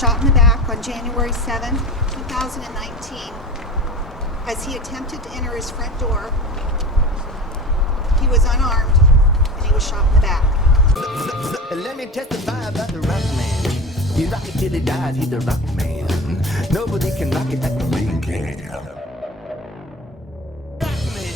shot in the back on January 7, 2019, as he attempted to enter his front door. He was unarmed, and he was shot in the back. Let me testify about the rock man. He rock it till he dies, he's the rock man. Nobody can rock it like the man can. Rock man,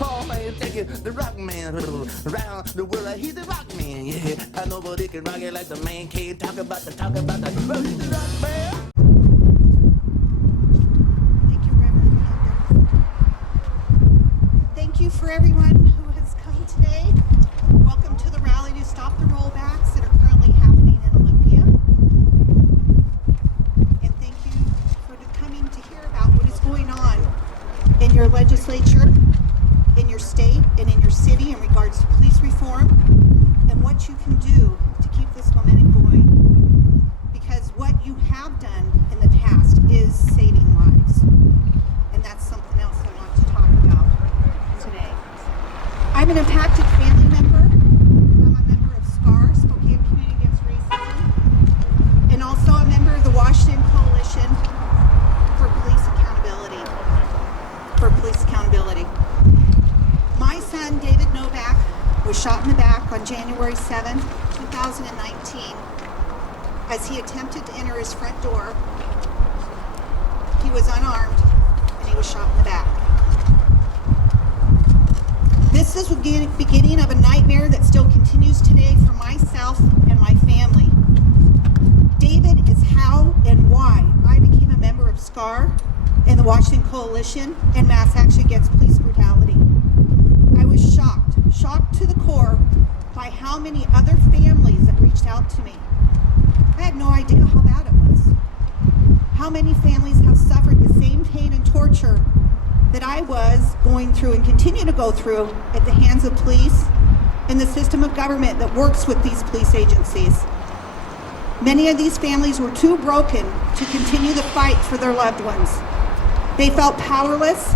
oh man, thank you, the rock man. Around the world, he's the rock man, yeah. Nobody can rock it like the man can. Talk about the, well, he's the rock man. Thank you, Reverend Heather. Thank you for everyone who has come today. Welcome to the rally to stop the rollbacks that are currently happening in Olympia. And thank you for coming to hear about what is going on in your legislature, in your state, and in your city in regards to police reform and what you can do to keep this momentum going. Because what you have done in the past is saving lives. And that's something else I want to talk about today. I'm an impacted family member. I'm a member of SCAR, Spokane Community Against Racism, and also a member of the Washington Coalition for Police Accountability. My son, David Novak, was shot in the back on January 7, 2019, as he attempted to enter his front door. He was unarmed, and he was shot in the back. This is the beginning of a nightmare that still continues today for myself and my family. David is how and why I became a member of SCAR and the Washington Coalition and Mass Action Against Police Brutality. I was shocked to the core by how many other families that reached out to me. I had no idea how bad it was. How many families have suffered the same pain and torture that I was going through and continue to go through at the hands of police and the system of government that works with these police agencies. Many of these families were too broken to continue the fight for their loved ones. They felt powerless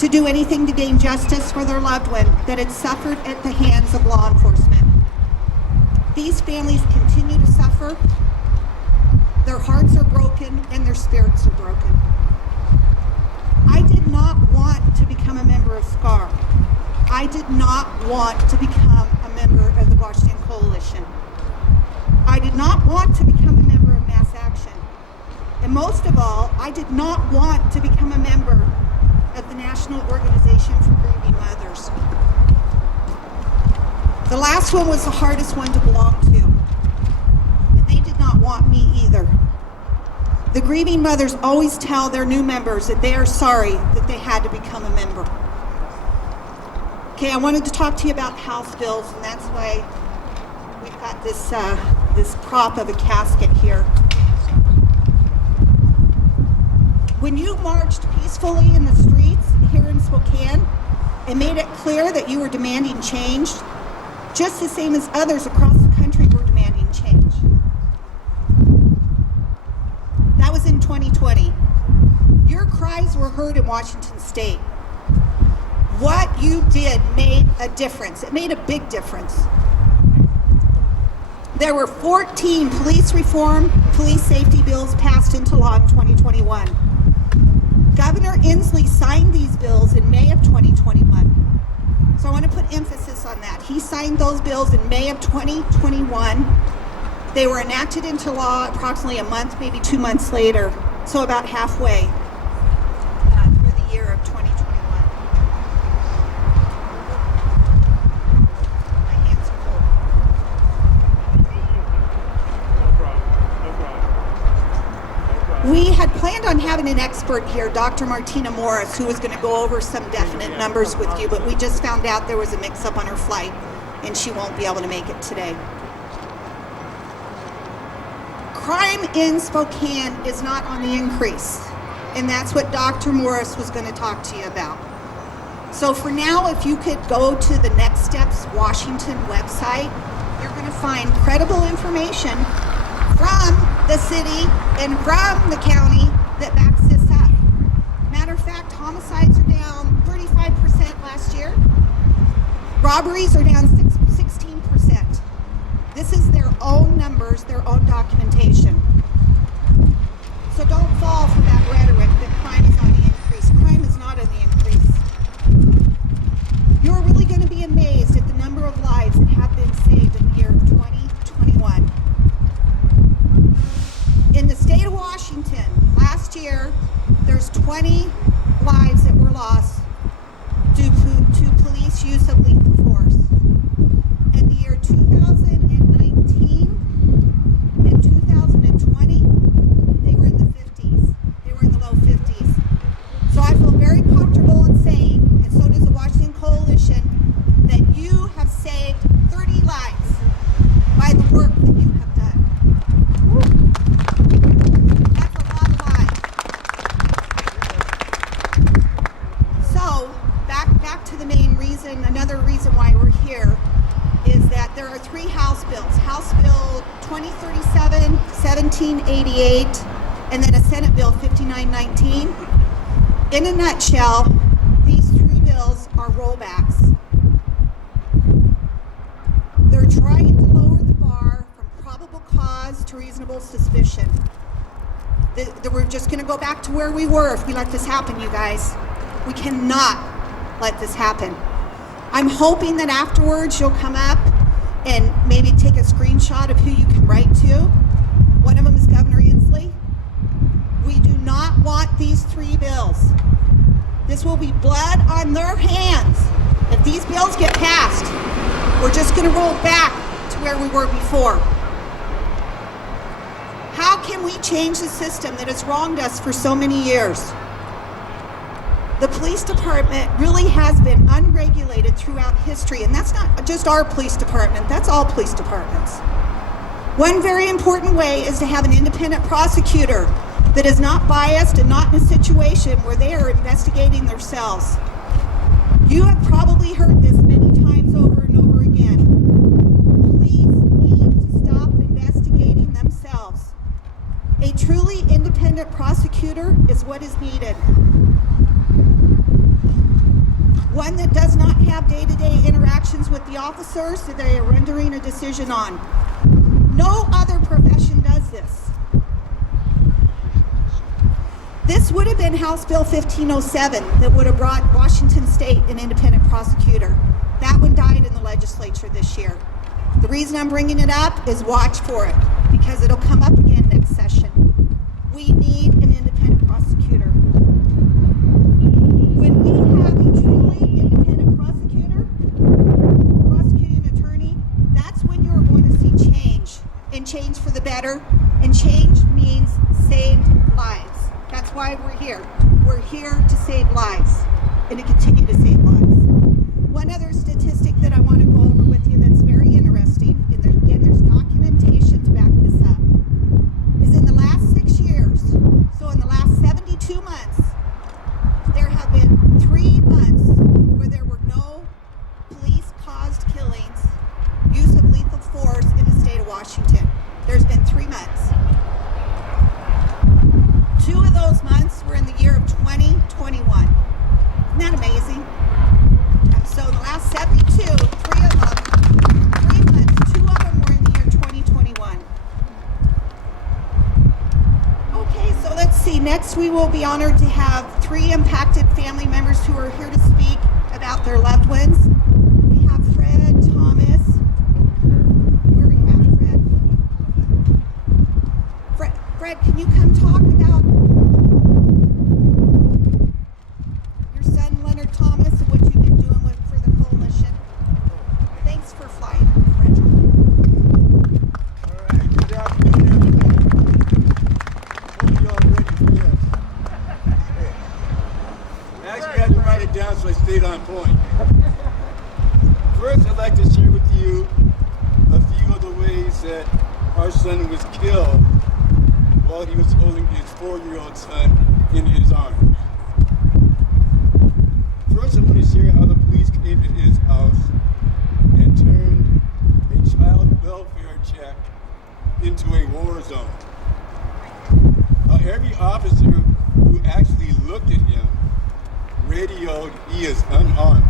to do anything to gain justice for their loved one that had suffered at the hands of law enforcement. These families continue to suffer. Their hearts are broken and their spirits are broken. I did not want to become a member of SCAR. I did not want to become a member of the Washington Coalition. I did not want to become a member of Mass Action. And most of all, I did not want to become a member of the National Organization for Grieving Mothers. The last one was the hardest one to belong to. And they did not want me either. The grieving mothers always tell their new members that they are sorry that they had to become a member. Okay, I wanted to talk to you about House bills, and that's why we've got this prop of a casket here. When you marched peacefully in the streets here in Spokane and made it clear that you were demanding change, just the same as others across the country were demanding change. That was in 2020. Your cries were heard in Washington State. What you did made a difference. It made a big difference. There were 14 police reform, police safety bills passed into law in 2021. Governor Inslee signed these bills in May of 2021. So I want to put emphasis on that. He signed those bills in May of 2021. They were enacted into law approximately a month, maybe 2 months later, so about halfway through the year of 2021. My hands are cold. No problem. We had planned on having an expert here, Dr. Martina Morris, who was going to go over some definite numbers with you, but we just found out there was a mix-up on her flight, and she won't be able to make it today. Crime in Spokane is not on the increase, and that's what Dr. Morris was going to talk to you about. So for now, if you could go to the Next Steps Washington website, you're going to find credible information from the city and from the county that backs this up. Matter of fact, homicides are down 35% last year. Robberies are down 16%. This is their own numbers, their own documentation. 2019 and 2020, they were in the 50s. They were in the low 50s. So I feel very comfortable in saying, and so does the Washington Coalition, that you have saved 30 lives by the work that you have done. That's a lot of lives. So back to the main reason, another reason why we're here is that there are 3 House bills. House Bill 2037, 1788, and then a Senate Bill 5919. In a nutshell, these 3 bills are rollbacks. They're trying to lower the bar from probable cause to reasonable suspicion. We're just going to go back to where we were if we let this happen, you guys. We cannot let this happen. I'm hoping that afterwards you'll come up and maybe take a screenshot of who you can write to. One of them is Governor Inslee. We do not want these 3 bills. This will be blood on their hands. If these bills get passed, we're just going to roll back to where we were before. How can we change the system that has wronged us for so many years? The police department really has been unregulated throughout history, and that's not just our police department, that's all police departments. One very important way is to have an independent prosecutor that is not biased and not in a situation where they are investigating themselves. You have probably heard this many times over and over again. Police need to stop investigating themselves. A truly independent prosecutor is what is needed. One that does not have day-to-day interactions with the officers that they are rendering a decision on. No other profession does this. This would have been House Bill 1507 that would have brought Washington State an independent prosecutor. That one died in the legislature this year. The reason I'm bringing it up is watch for it, because it'll come up again next session. We need an independent prosecutor. When we have a truly independent prosecutor, prosecuting attorney, that's when you're going to see change, and change for the better, and change means saved lives. That's why we're here. We're here to save lives and to continue to save lives. One other statistic that I want to go over with you that's very interesting, and there's documentation to back this up, is in the last 6 years, so in the last 72 months, there have been 3 months where there were no police-caused killings, use of lethal force in the state of Washington. There's been 3 months. 2 of those months were in the year of 2021. Isn't that amazing? So in the last 72, 3 months, 2 of them were in the year 2021. Okay, so let's see. Next, we will be honored to have 3 impacted family members who are here to speak about their loved ones. We have Fred Thomas. Where are you at, Fred? Fred, can you come talk about your son, Leonard Thomas, and what you've been doing for the coalition? Thanks for flying, Fred. All right, good afternoon, everyone. Hope you all ready for this. I actually had to write it down so I stayed on point. First, I'd like to share with you a few of the ways that our son was killed while he was holding his 4-year-old son in his arms. First, I want to share how the police came to his house and turned a child welfare check into a war zone. Every officer who actually looked at him radioed he is unarmed.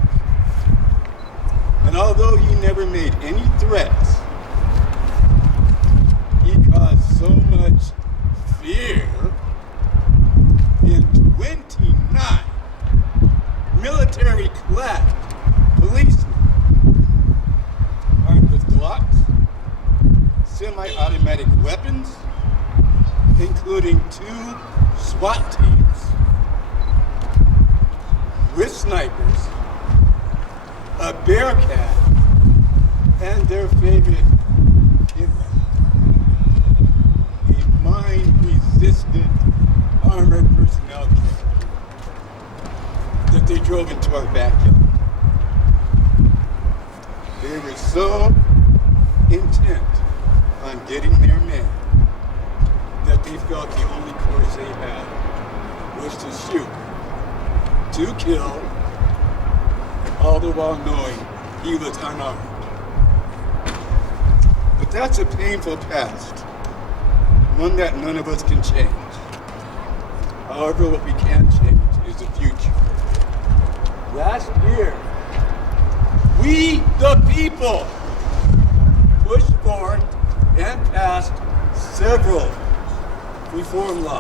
And although he never made any threats, he caused so much fear in 29 military-clad policemen armed with Glocks, semi-automatic weapons, including 2 SWAT teams with snipers, a Bearcat, and their favorite kidnapper. A mind-resistant armored personnel carrier that they drove into our backyard. They were so intent on getting their man that they felt the only course they had was to shoot, to kill, all the while knowing he was unarmed. But that's a painful past, one that none of us can change. However, what we can change is the future. Last year, we, the people, pushed for and passed several reform laws.